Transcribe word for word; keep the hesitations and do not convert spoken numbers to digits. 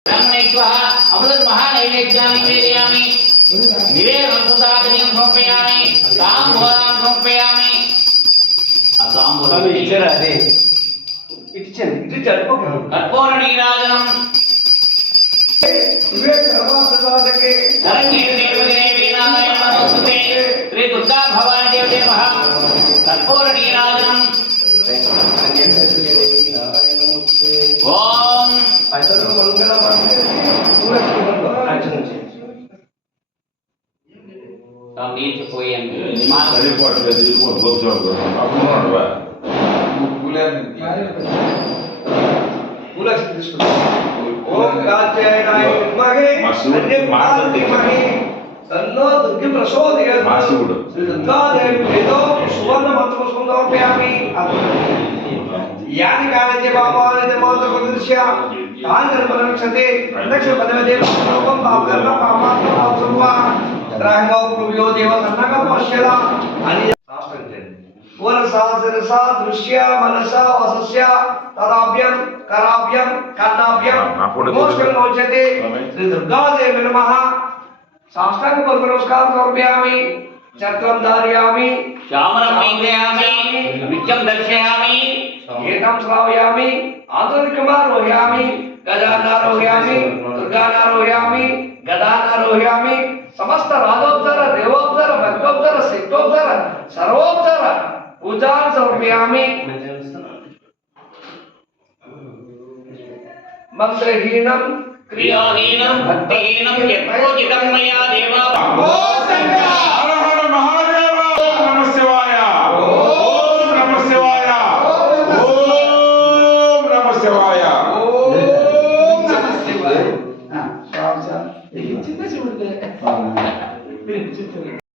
ब्राह्मणेभ्यः अमृत महानैवेद्यानि निवेदयामि निवेदनं सुतादनीं समर्पयामि ताम्बूलं समर्पयामि ताम्बूलं इच्छा अदे इच्छा इच्छा कर्पूर नीराजनं विवेक सर्वार्थसाधके शरण्ये देवदेवे वीणाय नमोस्तुते श्री दुर्गा भवानी देवते नमः कर्पूर नीराजनं ओम आचरण मंगलमांगल्ये पूर्ण आचरण हम नीचे పోయండి मां सरे पडले जी को भोग जोग आपण म्हणवा गुलाब गुलाब कृष्ण ओम कात्यायनाय विद्महे अन्यकालिमहे तन्नो दुर्गे प्रचोदयात् मासूड श्री दुर्गा देवी वेदो सुवर्ण मंत्र समर्पयामि यानि कानि पापानि च मात्र प्रदर्श्य तानि कर्मरक्षते रक्ष पदवदेव लोकं पापकर्म पापात्म पापसंवा त्राहिमो प्रभयो देव सन्नगम पश्यला अनि शास्त्रज्ञ वरसासरसा दृश्य मनसा वसस्य तदाभ्यं कराभ्यं कर्णाभ्यं मोक्षं नोचते श्री दुर्गा देवी नमः साष्टांग नमस्कार समर्पयामि चक्रं धारयामि श्यामलं मेघयामि नित्यं दर्शयामि गीतं श्रावयामि आधुनिकमारोहयामि गजानारोहयामि दुर्गानारोहयामि गदानारोहयामि समस्त राजोपचार देवोपचार भक्तोपचार सिद्धोपचार सर्वोपचार पूजा समर्पयामि मंत्रहीनं क्रियाहीनं भक्तिहीनं यत्रोजितं मया देवा हर हर महादेव ओम नमः शिवाय ओम नमः शिवाय ओम नमः शिवाय ओम नमः शिवाय हां सावधान चिंता से उठ गए